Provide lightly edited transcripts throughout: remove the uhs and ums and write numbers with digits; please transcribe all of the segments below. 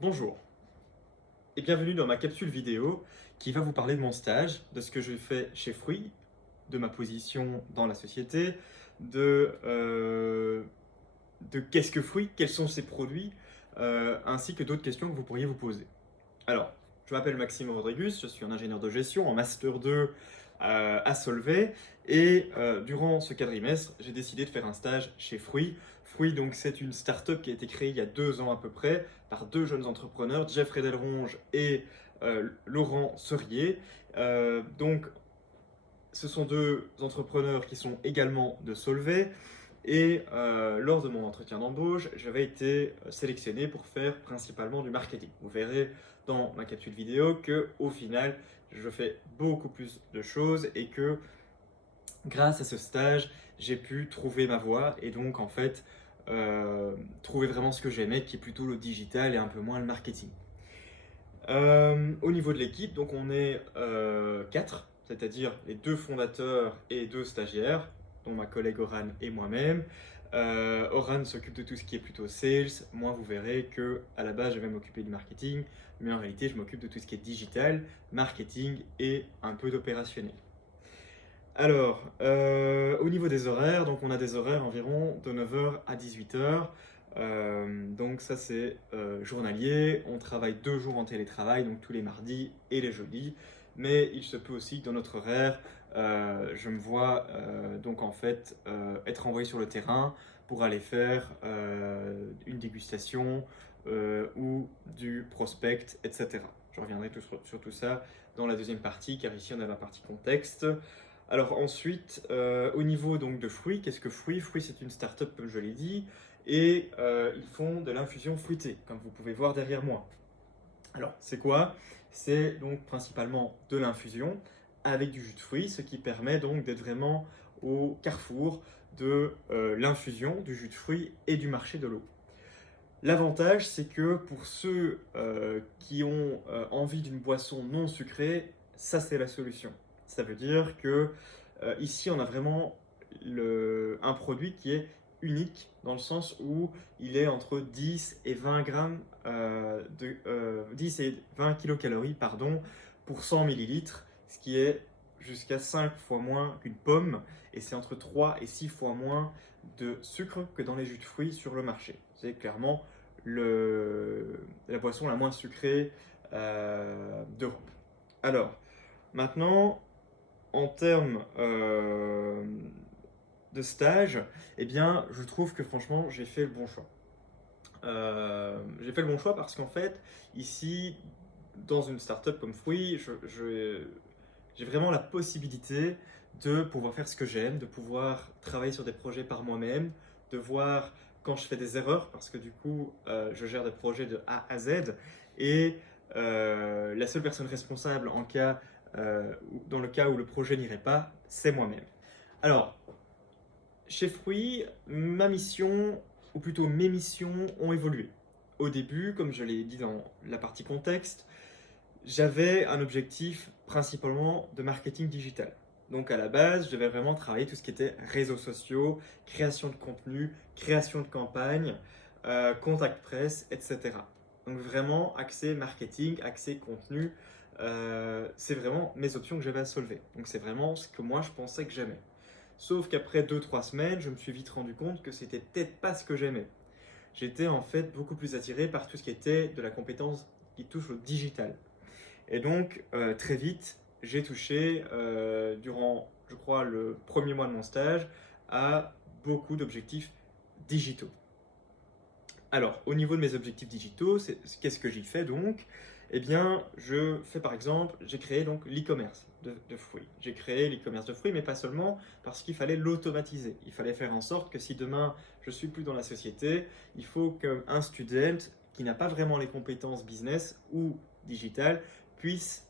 Bonjour et bienvenue dans ma capsule vidéo qui va vous parler de mon stage, de ce que je fais chez Fruit, de ma position dans la société, de qu'est-ce que Fruit, quels sont ses produits, ainsi que d'autres questions que vous pourriez vous poser. Alors, je m'appelle Maxime Rodrigues, je suis un ingénieur de gestion en Master 2 à Solvay et durant ce quadrimestre, j'ai décidé de faire un stage chez Fruit. Fruit, donc, c'est une start-up qui a été créée il y a 2 ans à peu près par deux jeunes entrepreneurs, Jeffrey Delronge et Laurent Serier. Donc, ce sont deux entrepreneurs qui sont également de Solvay. Et lors de mon entretien d'embauche, j'avais été sélectionné pour faire principalement du marketing. Vous verrez dans ma capsule vidéo que au final, je fais beaucoup plus de choses et que grâce à ce stage, j'ai pu trouver ma voie et donc en fait trouver vraiment ce que j'aimais, qui est plutôt le digital et un peu moins le marketing. Au niveau de l'équipe, donc on est 4, c'est-à-dire les deux fondateurs et deux stagiaires, dont ma collègue Oran et moi-même. Oran s'occupe de tout ce qui est plutôt sales. Moi, vous verrez que à la base, je vais m'occuper du marketing, mais en réalité, je m'occupe de tout ce qui est digital, marketing et un peu d'opérationnel. Alors, au niveau des horaires, donc on a des horaires environ de 9h à 18h. Donc ça c'est journalier, on travaille 2 jours en télétravail, donc tous les mardis et les jeudis, mais il se peut aussi que dans notre horaire, je me vois donc en fait être envoyé sur le terrain pour aller faire une dégustation ou du prospect, etc. Je reviendrai sur tout ça dans la deuxième partie, car ici on a la partie contexte. Alors ensuite, au niveau donc de Fruit, qu'est-ce que Fruit? Fruit, c'est une start-up, comme je l'ai dit, et ils font de l'infusion fruitée, comme vous pouvez voir derrière moi. Alors, c'est quoi? C'est donc principalement de l'infusion avec du jus de fruits, ce qui permet donc d'être vraiment au carrefour de l'infusion, du jus de fruits et du marché de l'eau. L'avantage, c'est que pour ceux qui ont envie d'une boisson non sucrée, ça c'est la solution. Ça veut dire que ici, on a vraiment un produit qui est unique dans le sens où il est entre 10 et 20 grammes 10 et 20 kilocalories pardon, pour 100 millilitres, ce qui est jusqu'à 5 fois moins qu'une pomme et c'est entre 3 et 6 fois moins de sucre que dans les jus de fruits sur le marché. C'est clairement la boisson la moins sucrée d'Europe. Alors, maintenant, en termes de stage, eh bien, je trouve que franchement, j'ai fait le bon choix. J'ai fait le bon choix parce qu'en fait, ici, dans une startup comme Fruit, j'ai vraiment la possibilité de pouvoir faire ce que j'aime, de pouvoir travailler sur des projets par moi-même, de voir quand je fais des erreurs, parce que du coup, je gère des projets de A à Z, et la seule personne responsable dans le cas où le projet n'irait pas, c'est moi-même. Alors, chez Fruit, ma mission, ou plutôt mes missions, ont évolué. Au début, comme je l'ai dit dans la partie contexte, j'avais un objectif principalement de marketing digital. Donc à la base, je devais vraiment travailler tout ce qui était réseaux sociaux, création de contenu, création de campagne, contact presse, etc. Donc vraiment accès marketing, accès contenu, c'est vraiment mes options que j'avais à solver. Donc c'est vraiment ce que moi je pensais que j'aimais. Sauf qu'après 2-3 semaines, je me suis vite rendu compte que c'était peut-être pas ce que j'aimais. J'étais en fait beaucoup plus attiré par tout ce qui était de la compétence qui touche au digital. Et donc, très vite, j'ai touché, durant, je crois, le premier mois de mon stage, à beaucoup d'objectifs digitaux. Alors, au niveau de mes objectifs digitaux, qu'est-ce que j'y fais donc? Eh bien, je fais par exemple, j'ai créé donc l'e-commerce de fruits. J'ai créé l'e-commerce de fruits, mais pas seulement parce qu'il fallait l'automatiser. Il fallait faire en sorte que si demain je suis plus dans la société, il faut qu'un student qui n'a pas vraiment les compétences business ou digital puisse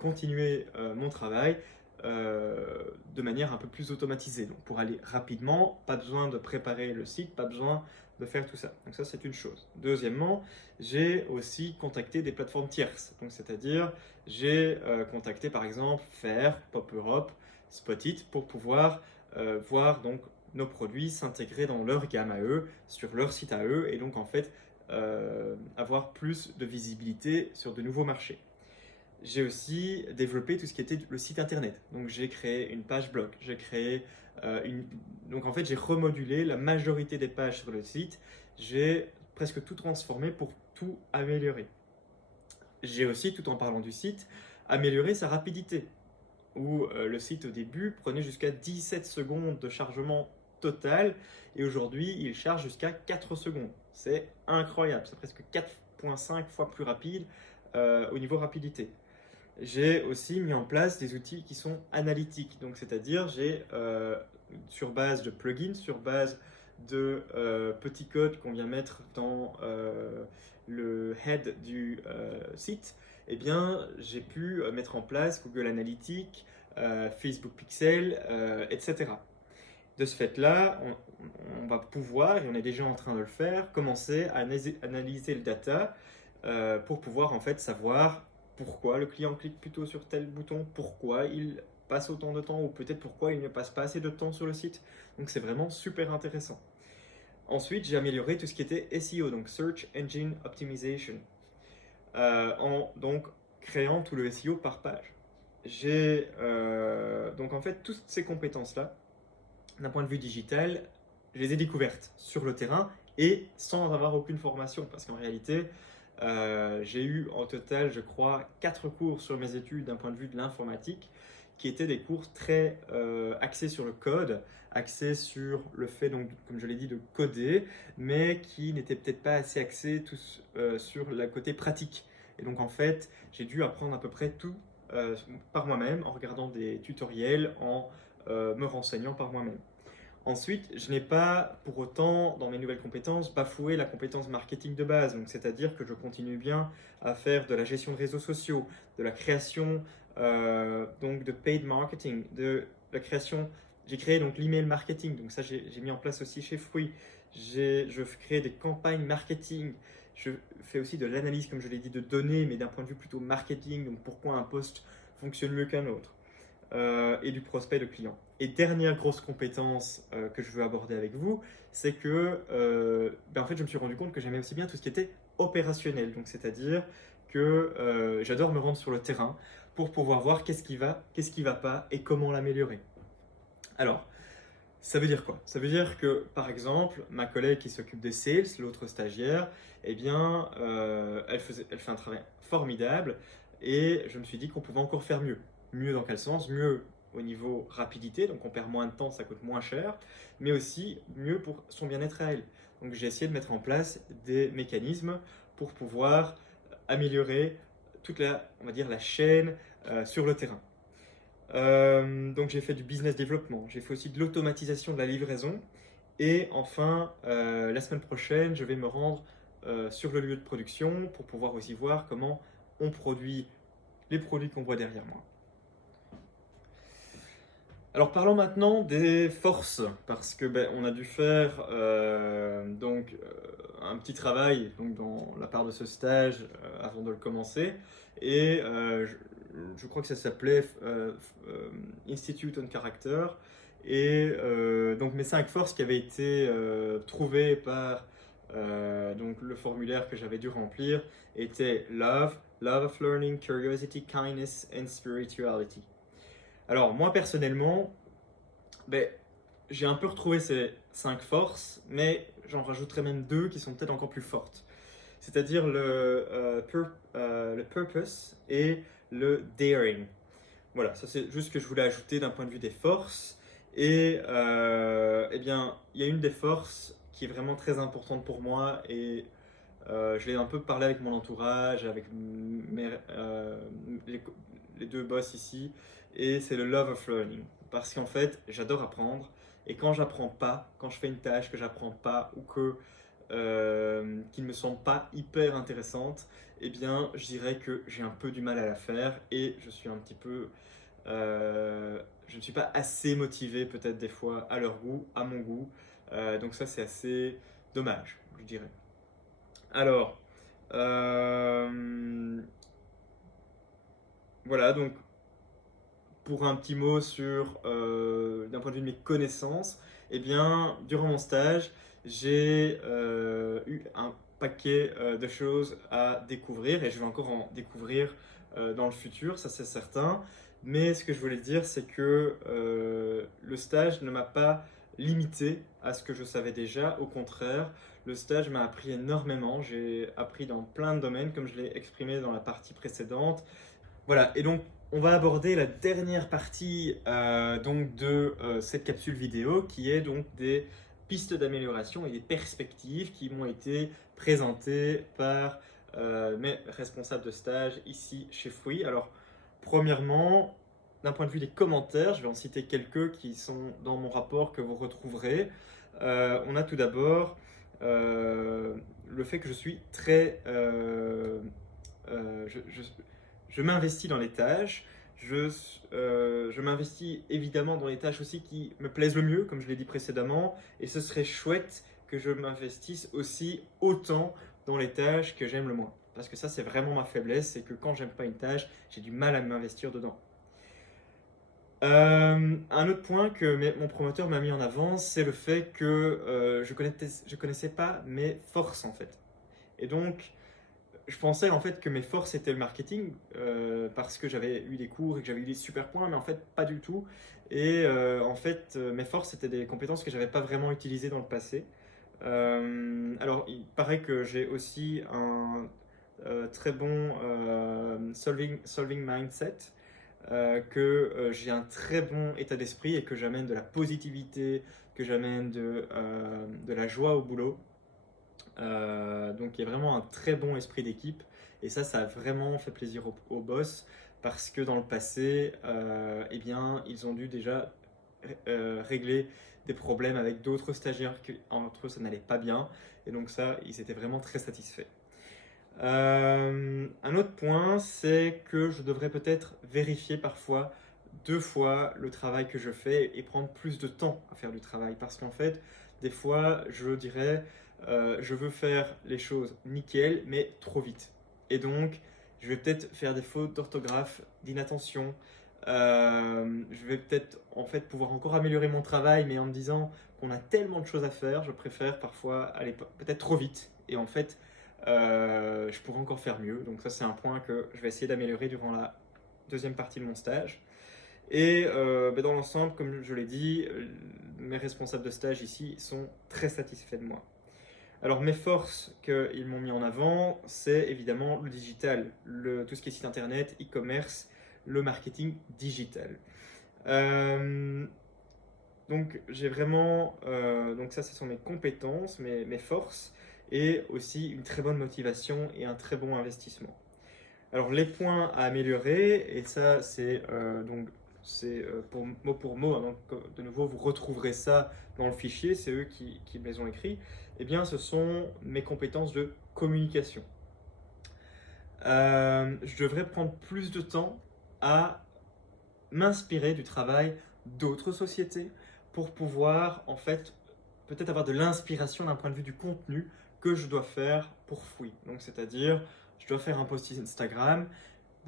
continuer mon travail de manière un peu plus automatisée. Donc pour aller rapidement, pas besoin de préparer le site, pas besoin de faire tout ça. Donc ça, c'est une chose. Deuxièmement, j'ai aussi contacté des plateformes tierces. Donc c'est-à-dire, j'ai contacté par exemple Faire, Pop Europe, Spotit pour pouvoir voir donc nos produits s'intégrer dans leur gamme à eux, sur leur site à eux, et donc en fait avoir plus de visibilité sur de nouveaux marchés. J'ai aussi développé tout ce qui était le site internet. Donc j'ai créé une page blog, j'ai créé donc en fait j'ai remodulé la majorité des pages sur le site, j'ai presque tout transformé pour tout améliorer. J'ai aussi, tout en parlant du site, amélioré sa rapidité, où le site au début prenait jusqu'à 17 secondes de chargement total, et aujourd'hui il charge jusqu'à 4 secondes. C'est incroyable, c'est presque 4,5 fois plus rapide au niveau rapidité. J'ai aussi mis en place des outils qui sont analytiques, donc c'est-à-dire j'ai sur base de plugins, sur base de petits codes qu'on vient mettre dans le head du site, eh bien j'ai pu mettre en place Google Analytics, Facebook Pixel, etc. De ce fait-là, on va pouvoir, et on est déjà en train de le faire, commencer à analyser le data pour pouvoir en fait savoir pourquoi le client clique plutôt sur tel bouton, pourquoi il passe autant de temps, ou peut-être pourquoi il ne passe pas assez de temps sur le site. Donc c'est vraiment super intéressant. Ensuite, j'ai amélioré tout ce qui était SEO, donc Search Engine Optimization, en donc créant tout le SEO par page. J'ai donc en fait toutes ces compétences-là, d'un point de vue digital, je les ai découvertes sur le terrain et sans avoir aucune formation, parce qu'en réalité, j'ai eu en total, je crois, 4 cours sur mes études d'un point de vue de l'informatique, qui étaient des cours très axés sur le code, axés sur le fait, donc, comme je l'ai dit, de coder, mais qui n'étaient peut-être pas assez axés tous, sur le côté pratique. Et donc en fait, j'ai dû apprendre à peu près tout par moi-même, en regardant des tutoriels, en me renseignant par moi-même. Ensuite, je n'ai pas pour autant, dans mes nouvelles compétences, bafoué la compétence marketing de base. Donc, c'est-à-dire que je continue bien à faire de la gestion de réseaux sociaux, de la création donc de paid marketing, de la création. J'ai créé donc l'email marketing. Donc ça, j'ai mis en place aussi chez Fruit. Je crée des campagnes marketing. Je fais aussi de l'analyse, comme je l'ai dit, de données, mais d'un point de vue plutôt marketing. Donc pourquoi un post fonctionne mieux qu'un autre. Et du prospect de client. Et dernière grosse compétence que je veux aborder avec vous, c'est que en fait, je me suis rendu compte que j'aimais aussi bien tout ce qui était opérationnel. Donc, c'est-à-dire que j'adore me rendre sur le terrain pour pouvoir voir qu'est-ce qui va pas et comment l'améliorer. Alors, ça veut dire quoi? Ça veut dire que, par exemple, ma collègue qui s'occupe des sales, l'autre stagiaire, eh bien, elle fait un travail formidable et je me suis dit qu'on pouvait encore faire mieux. Mieux dans quel sens? Mieux au niveau rapidité, donc on perd moins de temps, ça coûte moins cher, mais aussi mieux pour son bien-être à elle. Donc j'ai essayé de mettre en place des mécanismes pour pouvoir améliorer toute on va dire, la chaîne sur le terrain. Donc j'ai fait du business développement, j'ai fait aussi de l'automatisation de la livraison, et enfin la semaine prochaine je vais me rendre sur le lieu de production pour pouvoir aussi voir comment on produit les produits qu'on voit derrière moi. Alors parlons maintenant des forces, parce que on a dû faire un petit travail donc, dans la part de ce stage avant de le commencer, et je crois que ça s'appelait Institute on Character, et donc mes 5 forces qui avaient été trouvées par donc le formulaire que j'avais dû remplir étaient love of learning, curiosity, kindness and spirituality. Alors, moi personnellement, j'ai un peu retrouvé ces 5 forces, mais j'en rajouterais même 2 qui sont peut-être encore plus fortes. C'est-à-dire le purpose et le daring. Voilà, ça c'est juste ce que je voulais ajouter d'un point de vue des forces. Et eh bien, il y a une des forces qui est vraiment très importante pour moi, et je l'ai un peu parlé avec mon entourage, avec les 2 boss ici, et c'est le love of learning. Parce qu'en fait, j'adore apprendre, et quand j'apprends pas, quand je fais une tâche que j'apprends pas, ou qui ne me semble pas hyper intéressante, eh bien, je dirais que j'ai un peu du mal à la faire, et je suis un petit peu... je ne suis pas assez motivé peut-être des fois à leur goût, à mon goût. Donc ça c'est assez dommage, je dirais. Alors, voilà, donc pour un petit mot sur, d'un point de vue de mes connaissances, eh bien, durant mon stage, j'ai eu paquet de choses à découvrir et je vais encore en découvrir dans le futur, ça c'est certain. Mais ce que je voulais dire, c'est que le stage ne m'a pas limité à ce que je savais déjà. Au contraire, le stage m'a appris énormément. J'ai appris dans plein de domaines, comme je l'ai exprimé dans la partie précédente. Voilà, et donc on va aborder la dernière partie donc de cette capsule vidéo qui est donc des pistes d'amélioration et des perspectives qui m'ont été présentées par mes responsables de stage ici chez Fruit. Alors, premièrement, d'un point de vue des commentaires, je vais en citer quelques qui sont dans mon rapport que vous retrouverez. On a tout d'abord le fait que je suis très... je m'investis dans les tâches, je m'investis évidemment dans les tâches aussi qui me plaisent le mieux, comme je l'ai dit précédemment, et ce serait chouette que je m'investisse aussi autant dans les tâches que j'aime le moins. Parce que ça, c'est vraiment ma faiblesse, c'est que quand j'aime pas une tâche, j'ai du mal à m'investir dedans. Un autre point que mon promoteur m'a mis en avant, c'est le fait que je connaissais pas mes forces en fait. Et donc, je pensais en fait que mes forces étaient le marketing parce que j'avais eu des cours et que j'avais eu des super points, mais en fait pas du tout. Et en fait, mes forces étaient des compétences que j'avais pas vraiment utilisées dans le passé. Alors, il paraît que j'ai aussi un très bon solving mindset, que j'ai un très bon état d'esprit et que j'amène de la positivité, que j'amène de la joie au boulot. Donc il y a vraiment un très bon esprit d'équipe et ça a vraiment fait plaisir aux boss parce que dans le passé, eh bien, ils ont dû déjà régler des problèmes avec d'autres stagiaires qui entre eux ça n'allait pas bien et donc ça, ils étaient vraiment très satisfaits. Un autre point, c'est que je devrais peut-être vérifier parfois 2 fois le travail que je fais et prendre plus de temps à faire du travail parce qu'en fait, des fois, je dirais je veux faire les choses nickel, mais trop vite. Et donc, je vais peut-être faire des fautes d'orthographe, d'inattention. Je vais peut-être en fait pouvoir encore améliorer mon travail, mais en me disant qu'on a tellement de choses à faire, je préfère parfois aller peut-être trop vite. Et en fait, je pourrais encore faire mieux. Donc ça, c'est un point que je vais essayer d'améliorer durant la deuxième partie de mon stage. Et dans l'ensemble, comme je l'ai dit, mes responsables de stage ici sont très satisfaits de moi. Alors mes forces qu'ils m'ont mis en avant, c'est évidemment le digital, tout ce qui est site internet, e-commerce, le marketing digital. Donc j'ai vraiment, donc ça ce sont mes compétences, mes forces et aussi une très bonne motivation et un très bon investissement. Alors les points à améliorer, et ça c'est pour mot, hein, donc de nouveau vous retrouverez ça dans le fichier, c'est eux qui me les ont écrits, eh bien ce sont mes compétences de communication. Je devrais prendre plus de temps à m'inspirer du travail d'autres sociétés pour pouvoir en fait peut-être avoir de l'inspiration d'un point de vue du contenu que je dois faire pour Fruit. Donc c'est-à-dire je dois faire un post Instagram,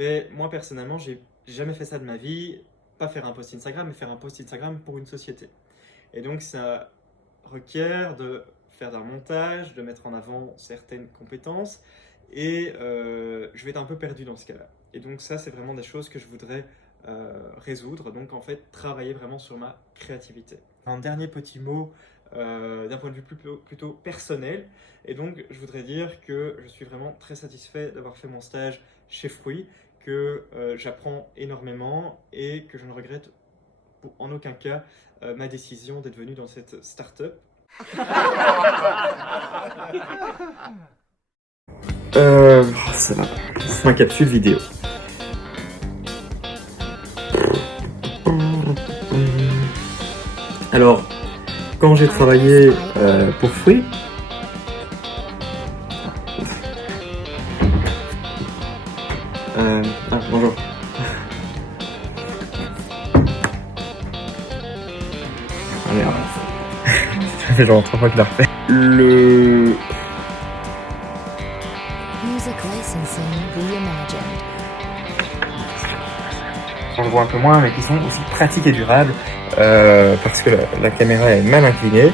mais moi personnellement j'ai jamais fait ça de ma vie, pas faire un post Instagram mais faire un post Instagram pour une société. Et donc ça requiert de faire un montage, de mettre en avant certaines compétences et je vais être un peu perdu dans ce cas-là. Et donc ça c'est vraiment des choses que je voudrais résoudre, donc en fait travailler vraiment sur ma créativité. Un dernier petit mot d'un point de vue plutôt personnel, et donc je voudrais dire que je suis vraiment très satisfait d'avoir fait mon stage chez Fruit, que j'apprends énormément et que je ne regrette en aucun cas ma décision d'être venu dans cette start-up. C'est ma capsule vidéo. Alors, quand j'ai travaillé pour Fruit, bonjour. Ah merde. Ça fait genre 3 fois que je la refais. On le voit un peu moins, mais qui sont aussi pratiques et durables parce que la caméra est mal inclinée.